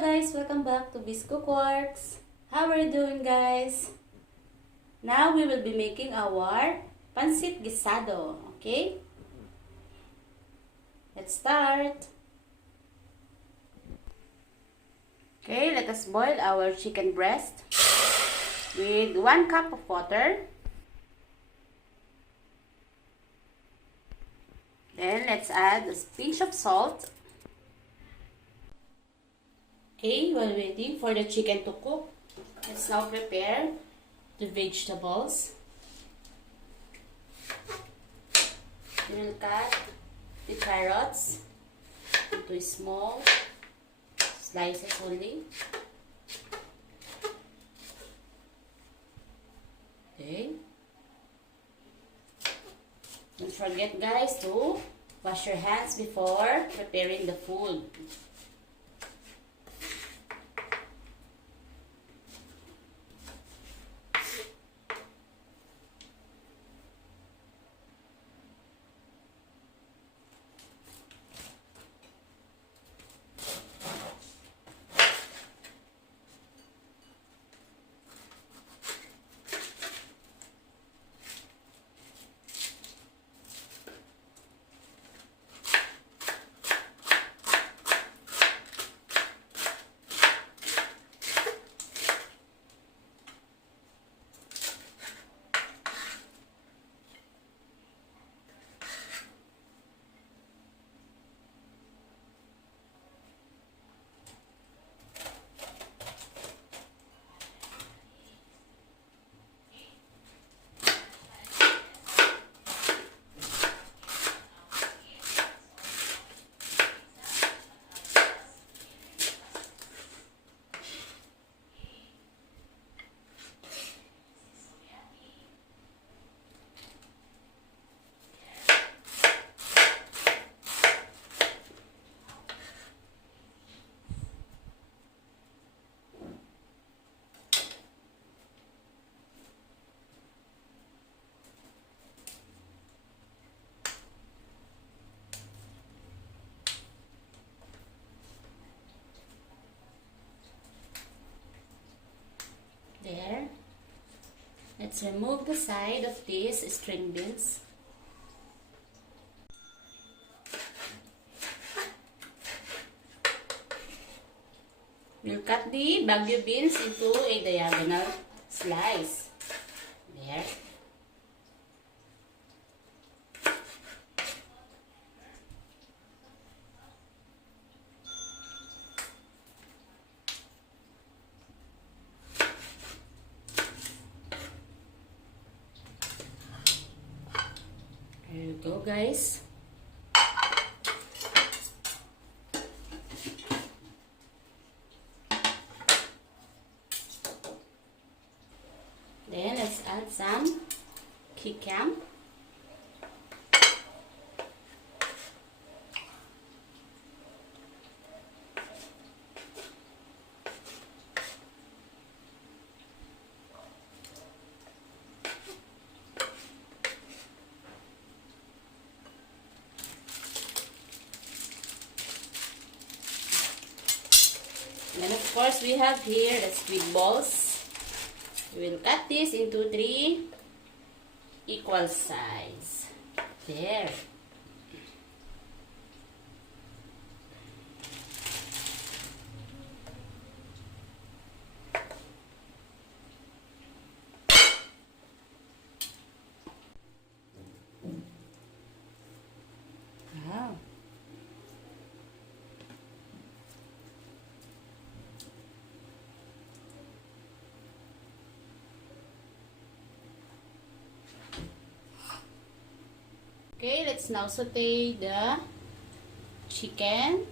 guys, welcome back to Cookworks. How are you doing guys? Now we will be making our Pansit Guisado, okay? Let's start. Okay, let us boil our chicken breast with 1 cup of water. Then let's add a pinch of salt. Okay, while waiting for the chicken to cook, let's now prepare the vegetables. We will cut the carrots into small slices only. Okay. Don't forget guys to wash your hands before preparing the food. There. Let's remove the side of these string beans. We'll cut the bagu beans into a diagonal slice. There. There you go guys. Then let's add some kikam. And of course, we have here the squid balls. We will cut this into 3 equal size. There. Wow. Okay, let's now saute the chicken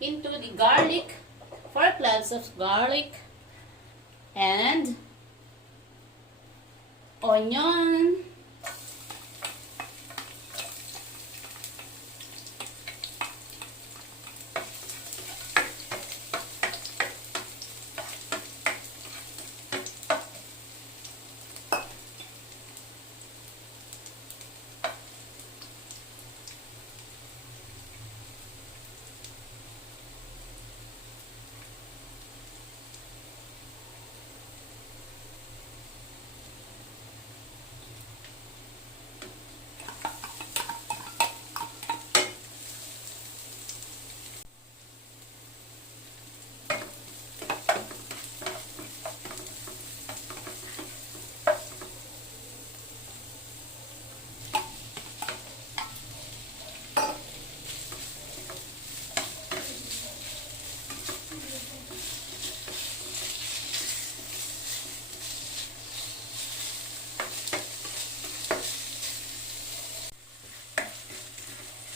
into the garlic, 4 cloves of garlic and onion,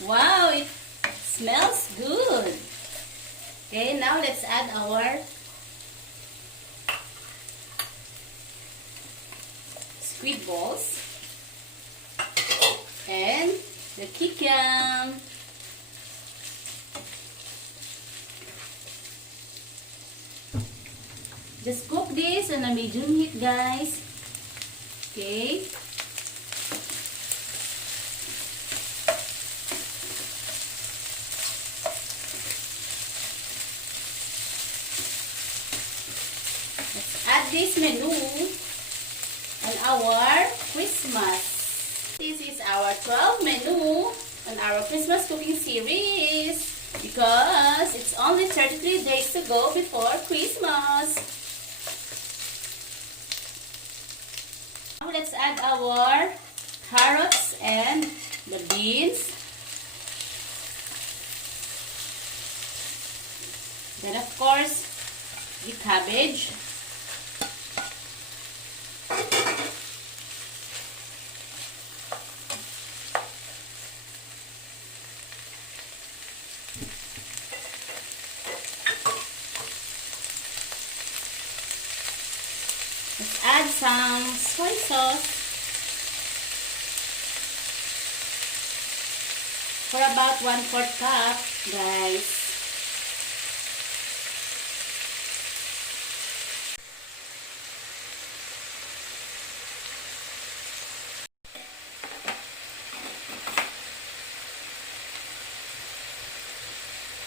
Wow, it smells good. Okay, now let's add our squid balls and the kikiam. Just cook this on a medium heat, guys. Okay. Let's add this menu on our Christmas. This is our 12 menu on our Christmas cooking series because it's only 33 days to go before Christmas. Now let's add our carrots and the beans. Then of course, the cabbage. Let's add some soy sauce for about 1/4 cup, guys.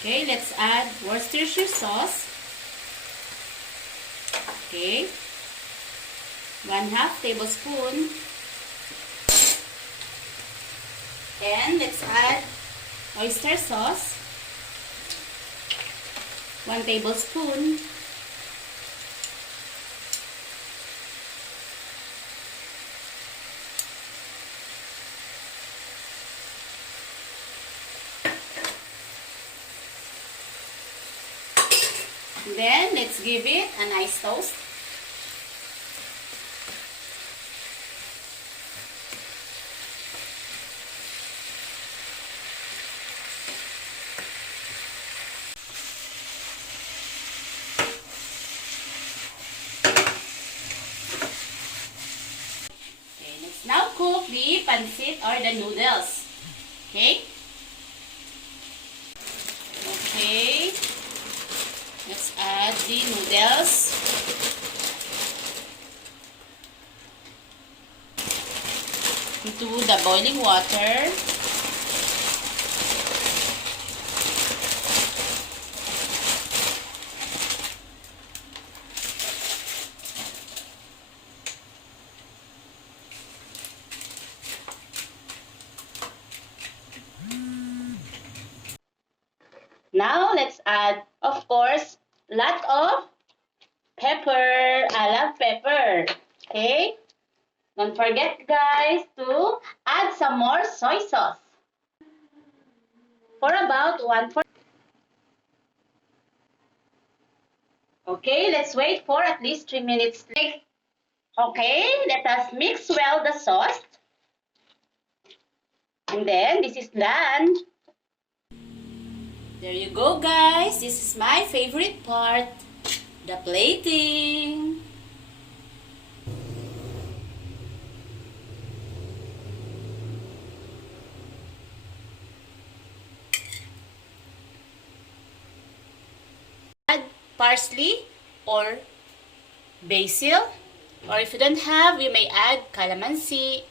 Okay, let's add Worcestershire sauce. Okay. 1/2 tablespoon. And let's add oyster sauce. 1 tablespoon. Then let's give it a nice toast. Now cook the pansit or the noodles. Okay? Okay. Let's add the noodles. Into the boiling water. Now, let's add, of course, lot of pepper. I love pepper. Okay? Don't forget, guys, to add some more soy sauce. For about 1/4. Okay, let's wait for at least 3 minutes. Okay, let us mix well the sauce. And then, this is done. There you go, guys. This is my favorite part, the plating. Add parsley or basil, or if you don't have, you may add calamansi